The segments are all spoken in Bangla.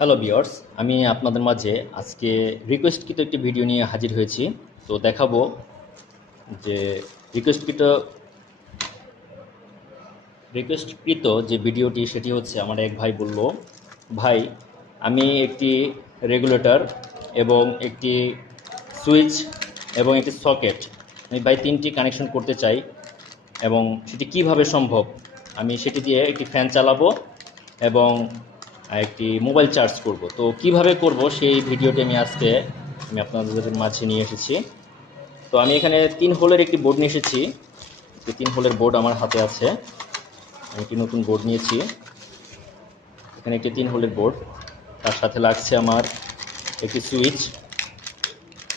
হ্যালো ভিউয়ার্স, আমি আপনাদের মাঝে আজকে রিকোয়েস্টকৃত একটি ভিডিও নিয়ে হাজির হয়েছি। তো দেখাবো যে রিকোয়েস্টকৃত রিকোয়েস্টকৃত যে ভিডিওটি সেটি হচ্ছে আমার এক ভাই বলল, ভাই আমি একটি রেগুলেটর এবং একটি সুইচ এবং একটি সকেট আমি ভাই তিনটি কানেকশন করতে চাই এবং সেটি কিভাবে সম্ভব, আমি সেটি দিয়ে একটি ফ্যান চালাবো এবং একটি মোবাইল চার্জ করব। তো কিভাবে করব সেই ভিডিওটি আমি আপনাদের মাঝে নিয়ে এসেছি। তো আমি এখানে 3 হোলের একটি বোর্ড নিয়ে এসেছি। এই 3 হোলের বোর্ড আমার হাতে আছে। আমি একটি নতুন বোর্ড নিয়েছি। এখানে একটি 3 হোলের বোর্ড, তার সাথে লাগছে আমার একটি সুইচ।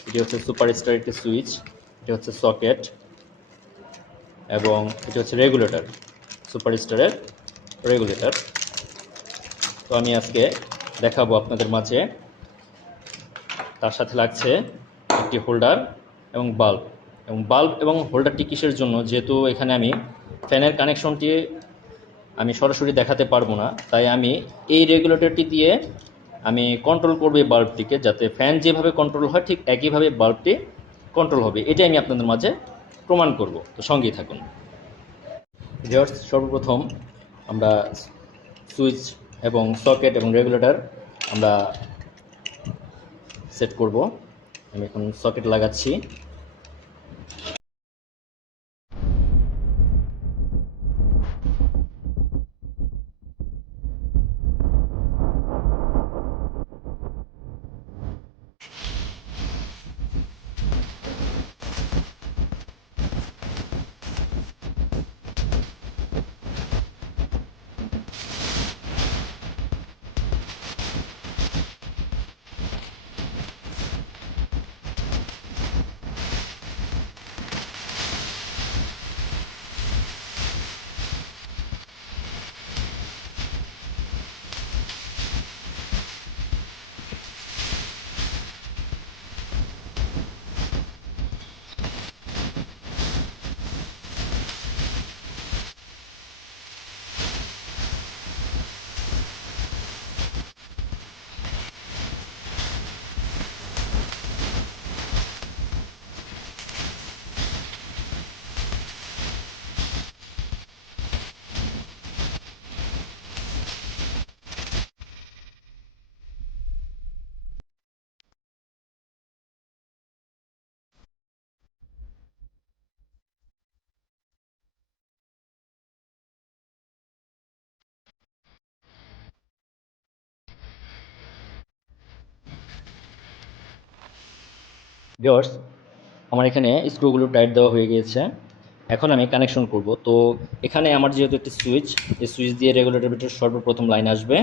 এটি হচ্ছে সুপারস্টার একটি সুইচ, এটি হচ্ছে সকেট এবং এটি হচ্ছে রেগুলেটর, সুপারস্টারের রেগুলেটর। তো আমি আজকে দেখাবো আপনাদের মাঝে। তার সাথে লাগছে একটি হোল্ডার এবং বাল্ব এবং হোল্ডারটি কিসের জন্য, যেহেতু এখানে আমি ফ্যানের কানেকশনটি আমি সরাসরি দেখাতে পারবো না, তাই আমি এই রেগুলেটরটি দিয়ে আমি কন্ট্রোল করব এই বাল্বটিকে, যাতে ফ্যান যেভাবে কন্ট্রোল হয় ঠিক একইভাবে বাল্বটি কন্ট্রোল হবে। এটাই আমি আপনাদের মাঝে প্রমাণ করব। তো সঙ্গেই থাকুন ভিউয়ার্স। সর্বপ্রথম আমরা সুইচ এবং সকেট এবং রেগুলেটর আমরা সেট করব। আমি এখন সকেট লাগাচ্ছি। ভিউয়ার্স, আমার এখানে স্ক্রুগুলো টাইট দেওয়া হয়ে গিয়েছে। এখন আমি কানেকশন করব। তো এখানে আমার যেহেতু একটি সুইচ, এই সুইচ দিয়ে রেগুলেটর ভিতরে সর্বপ্রথম লাইন আসবে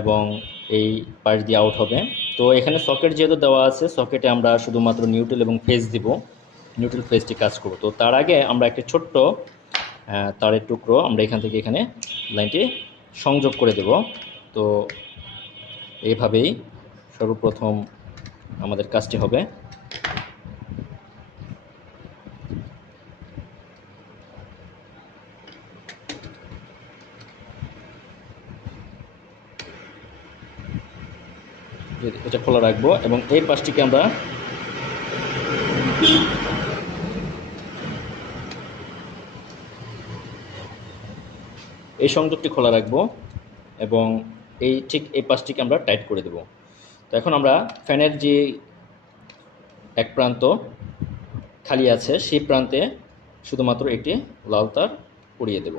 এবং এই পাশ দিয়ে আউট হবে। তো এখানে সকেট যেহেতু দেওয়া আছে, সকেটে আমরা শুধুমাত্র নিউট্রাল এবং ফেজ দিব, নিউট্রাল ফেজটি কাজ করব। তো তার আগে আমরা একটি ছোট্ট তারের টুকরো আমরা এখান থেকে এখানে লাইনটি সংযোগ করে দেব। তো এইভাবেই সর্বপ্রথম আমাদের কাজটি হবে। এটা খোলা রাখবো এবং এই পাশটিকে আমরা এই সংযোগটি খোলা রাখবো এবং এই পাশটিকে আমরা টাইট করে দেব। তো এখন আমরা ফ্যানের যে এক প্রান্ত খালি আছে সেই প্রান্তে শুধুমাত্র একটি লাল তার পরিয়ে দেব।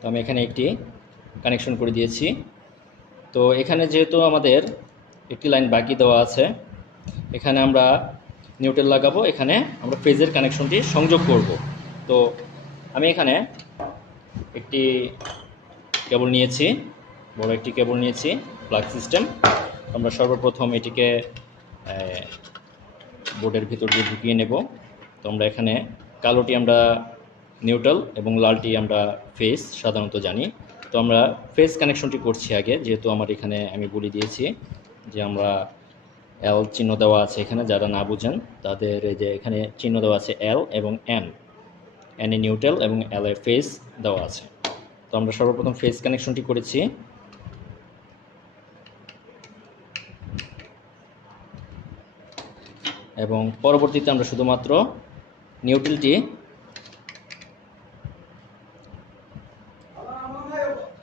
তো আমি এখানে একটি কানেকশন করে দিয়েছি। তো এখানে যেহেতু আমাদের একটি লাইন বাকি দেওয়া আছে, এখানে আমরা নিউট্রাল লাগাবো, এখানে আমরা ফেজের কানেকশনটি সংযোগ করব। তো আমি এখানে একটি কেবল নিয়েছি, বড় একটি কেবল নিয়েছি, প্লাগ সিস্টেম। আমরা সর্বপ্রথম এটিকে বোর্ডের ভিতর দিয়ে ঢুকিয়ে নেব। তো আমরা এখানে কালোটি আমরা নিউট্রাল এবং লালটি আমরা ফেজ সাধারণত জানি। তো আমরা ফেজ কানেকশনটি করছি আগে, যেহেতু আমার এখানে আমি বলে দিয়েছি যে আমরা এল চিহ্ন দেওয়া আছে এখানে, যারা না বুঝেন তাদের এই যে এখানে চিহ্ন দেওয়া আছে এল এবং এন, এন এ নিউট্রাল এবং এল এ ফেজ দেওয়া আছে। তো আমরা সর্বপ্রথম ফেজ কানেকশনটি করেছি। এবং পরবর্তীতে আমরা শুধুমাত্র নিউট্রালটি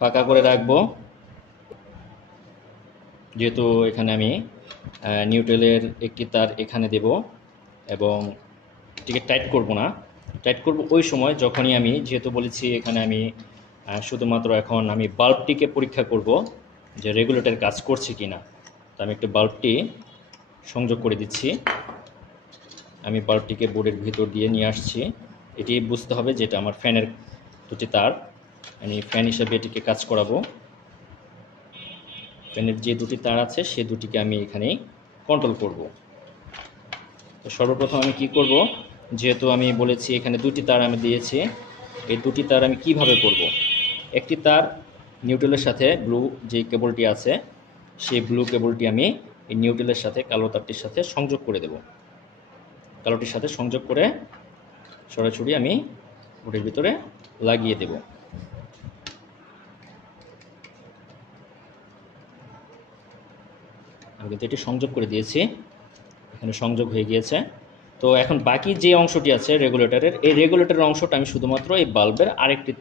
পাকা করে রাখবো, যেহেতু এখানে আমি নিউট্রালের একটি তার এখানে দেব এবং এটিকে টাইট করব না। টাইট করব ওই সময় যখনই আমি, যেহেতু বলেছি এখানে আমি শুধুমাত্র এখন আমি বাল্বটিকে পরীক্ষা করব যে রেগুলেটর কাজ করছে কি না। তো আমি একটু বাল্বটি সংযোগ করে দিচ্ছি। আমি বাল্বটিকে বোর্ডের ভিতর দিয়ে নিয়ে আসছি। এটি বুঝতে হবে যেটা আমার ফ্যানের দুটি তার, আমি ফ্যান হিসেবে এটিকে কাজ করাবো। ফ্যানের যে দুটি তার আছে সে দুটিকে আমি এখানে কন্ট্রোল করব। তো সর্বপ্রথম আমি কি করব, যেহেতু আমি বলেছি এখানে দুটি তার আমি দিয়েছি, এই দুটি তার আমি কিভাবে করব। একটি তার নিউট্রালের সাথে ব্লু যে কেবলটি আছে সেই ব্লু কেবলটি আমি এই নিউট্রালের সাথে কালো তারটির সাথে সংযোগ করে দেব। কালোটির সাথে সংযোগ করে সরাসরি আমি বোর্ডের ভিতরে লাগিয়ে দেব। আমি কিন্তু এটি সংযোগ করে দিয়েছি, এখানে সংযোগ হয়ে গিয়েছে। তো এখন বাকি যে অংশটি আছে রেগুলেটরের, এই রেগুলেটরের অংশটা আমি শুধুমাত্র এই বাল্বের আরেকটি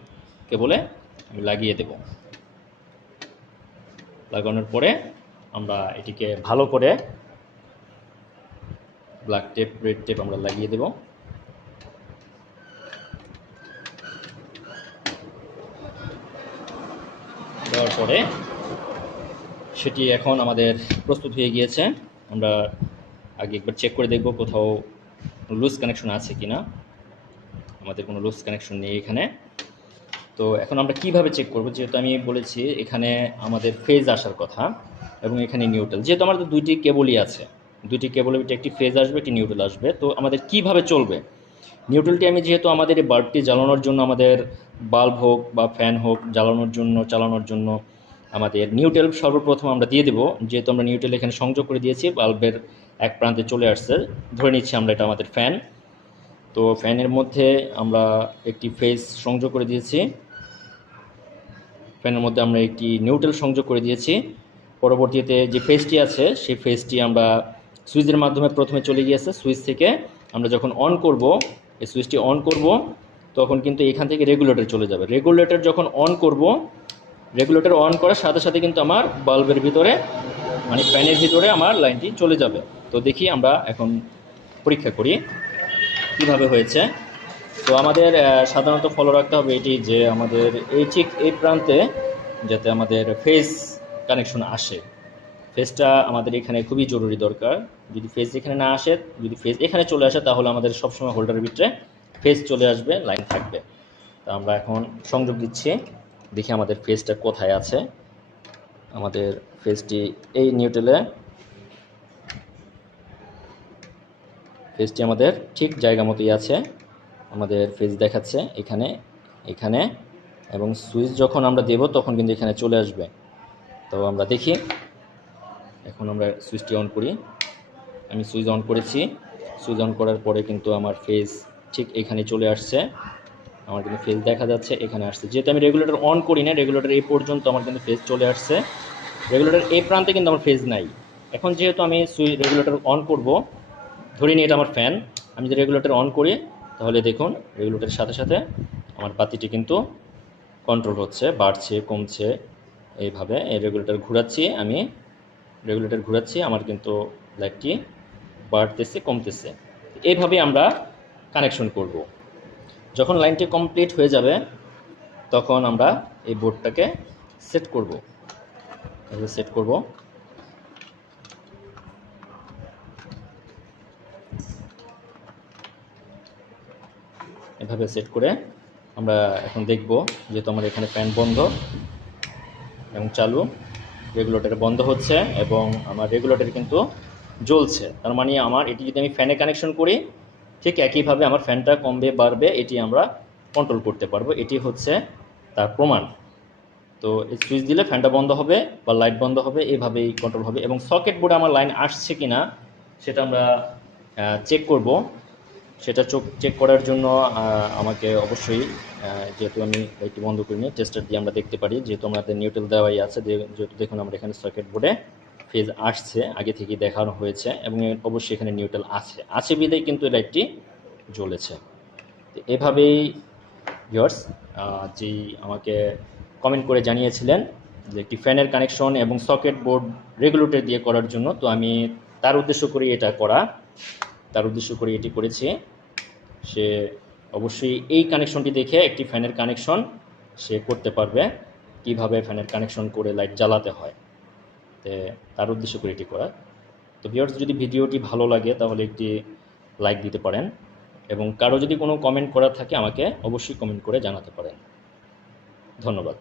কেবলে আমি লাগিয়ে দেব। লাগানোর পরে আমরা এটিকে ভালো করে ব্ল্যাক টেপ, রেড টেপ আমরা লাগিয়ে দেব। দেওয়ার পরে সেটি এখন আমাদের প্রস্তুত হয়ে গিয়েছে। আমরা আগে একবার চেক করে দেখব কোথাও লুজ কানেকশন আছে কি না। আমাদের কোনো লুজ কানেকশন নেই এখানে। তো এখন আমরা কিভাবে চেক করব, যেহেতু আমি বলেছি এখানে আমাদের ফেজ আসার কথা এবং এখানে নিউট্রাল, যেহেতু আমাদের দুইটি কেবলই আছে, দুইটি কেবলের ভিতরে একটি ফেজ আসবে, একটি নিউট্রাল আসবে। তো আমাদের কিভাবে চলবে, নিউট্রালটি আমি যেহেতু আমাদের এই বাল্বটি জ্বালানোর জন্য, আমাদের বাল্ব হোক বা ফ্যান হোক জ্বালানোর জন্য, চালানোর জন্য আমাদের নিউট্রাল সর্বপ্রথম আমরা দিয়ে দেবো। যেহেতু আমরা নিউট্রাল এখানে সংযোগ করে দিয়েছি, বাল্বের এক প্রান্তে চলে আসছে, ধরে নিচ্ছি আমরা এটা আমাদের ফ্যান। তো ফ্যানের মধ্যে আমরা একটি ফেজ সংযোগ করে দিয়েছি, ফ্যানের মধ্যে আমরা একটি নিউট্রাল সংযোগ করে দিয়েছি। পরবর্তীতে যে ফেজটি আছে সেই ফেজটি আমরা সুইচের মাধ্যমে প্রথমে চলে গিয়েছে। সুইচ থেকে আমরা যখন অন করব, এই সুইচটি অন করব, তখন কিন্তু এখান থেকে রেগুলেটর চলে যাবে। রেগুলেটর যখন অন করব, রেগুলেটর অন করার সাথে সাথে কিন্তু আমার বাল্বের ভিতরে, মানে ফ্যানের ভিতরে আমার লাইনটি চলে যাবে। তো দেখি আমরা এখন পরীক্ষা করি কিভাবে হয়েছে। তো আমাদের সাধারণত ফলো রাখতে হবে এটি যে আমাদের এই ঠিক এই প্রান্তে যাতে আমাদের ফেজ কানেকশন আসে। ফেজটা আমাদের এখানে খুবই জরুরি দরকার। যদি ফেজ এখানে না আসে, যদি ফেজ এখানে চলে আসে, তাহলে আমাদের সবসময় হোল্ডারের ভিতরে ফেজ চলে আসবে, লাইন থাকবে। তো আমরা এখন সংযোগ দিচ্ছি, দেখি আমাদের ফেজটা কোথায় আছে। আমাদের ফেজটি এই নিউট্রালে, ফেজটি আমাদের ঠিক জায়গা মতোই আছে। আমাদের ফেজ দেখাচ্ছে এখানে, এখানে, এবং সুইচ যখন আমরা দেব তখন কিন্তু এখানে চলে আসবে। তো আমরা দেখি, এখন আমরা সুইচটি অন করি। আমি সুইচ অন করেছি, সুইচ অন করার পরে কিন্তু আমার ফেজ ঠিক এখানে চলে আসছে। আমার কিন্তু ফেজ দেখা যাচ্ছে এখানে আসছে। যেহেতু আমি রেগুলেটর অন করি না, রেগুলেটর এই পর্যন্ত আমার কিন্তু ফেজ চলে আসছে। রেগুলেটর এই প্রান্তে কিন্তু আমার ফেজ নাই। এখন যেহেতু আমি রেগুলেটর অন করব, ধরে নিই এটা আমার ফ্যান, আমি যদি রেগুলেটর অন করি তাহলে দেখুন রেগুলেটরের সাথে সাথে আমার বাতিটি কিন্তু কন্ট্রোল হচ্ছে, বাড়ছে কমছে এইভাবে। এই রেগুলেটর ঘোরাচ্ছি, আমি রেগুলেটর ঘোরাচ্ছি, আমার কিন্তু লাইটটি বাড়তেছে কমতেছে। এইভাবে আমরা কানেকশন করব। যখন লাইনটি কমপ্লিট হয়ে যাবে তখন আমরা এই বোর্ডটাকে সেট করব। এভাবে সেট করব। এভাবে সেট করে আমরা এখন দেখব, যেহেতু আমার এখানে ফ্যান বন্ধ এবং চালু, রেগুলেটর বন্ধ হচ্ছে এবং আমার রেগুলেটর কিন্তু জ্বলছে। তার মানে আমার এটি যদি আমি ফ্যানে কানেকশন করি, ঠিক একইভাবে আমার ফ্যানটা কমবে বাড়বে এটি আমরা কন্ট্রোল করতে পারবো। এটি হচ্ছে তার প্রমাণ। তো এই সুইচ দিলে ফ্যানটা বন্ধ হবে বা লাইট বন্ধ হবে, এভাবেই কন্ট্রোল হবে। এবং সকেট বোর্ডে আমার লাইন আসছে কি না সেটা আমরা চেক করব। সেটা চেক করার জন্য আমাকে অবশ্যই, যেহেতু আমি লাইটটি বন্ধ করিনি, টেস্টার দিয়ে আমরা দেখতে পারি, যেহেতু আমাদের নিউট্রাল দেওয়াই আছে, যেহেতু দেখুন আমরা এখানে সকেট বোর্ডে ফেজ আসছে, আগে থেকেই দেখানো হয়েছে এবং অবশ্যই এখানে নিউট্রাল আছে বিধায় কিন্তু এই লাইটটি জ্বলেছে। তো এভাবেই ভিউয়ার্স, যেই আমাকে কমেন্ট করে জানিয়েছিলেন যে একটি ফ্যানের কানেকশন এবং সকেট বোর্ড রেগুলেটর দিয়ে করার জন্য, তো আমি তার উদ্দেশ্য করে এটি করেছি। সে অবশ্যই এই কানেকশনটি দেখে একটি ফ্যানের কানেকশন সে করতে পারবে, কিভাবে ফ্যানের কানেকশন করে লাইট জ্বালাতে হয়। তো তার উদ্দেশ্য করে এটি করা। তো ভিউয়ার্স, যদি ভিডিওটি ভালো লাগে তাহলে একটি লাইক দিতে পারেন এবং কারো যদি কোনো কমেন্ট করা থাকে আমাকে অবশ্যই কমেন্ট করে জানাতে পারেন। ধন্যবাদ।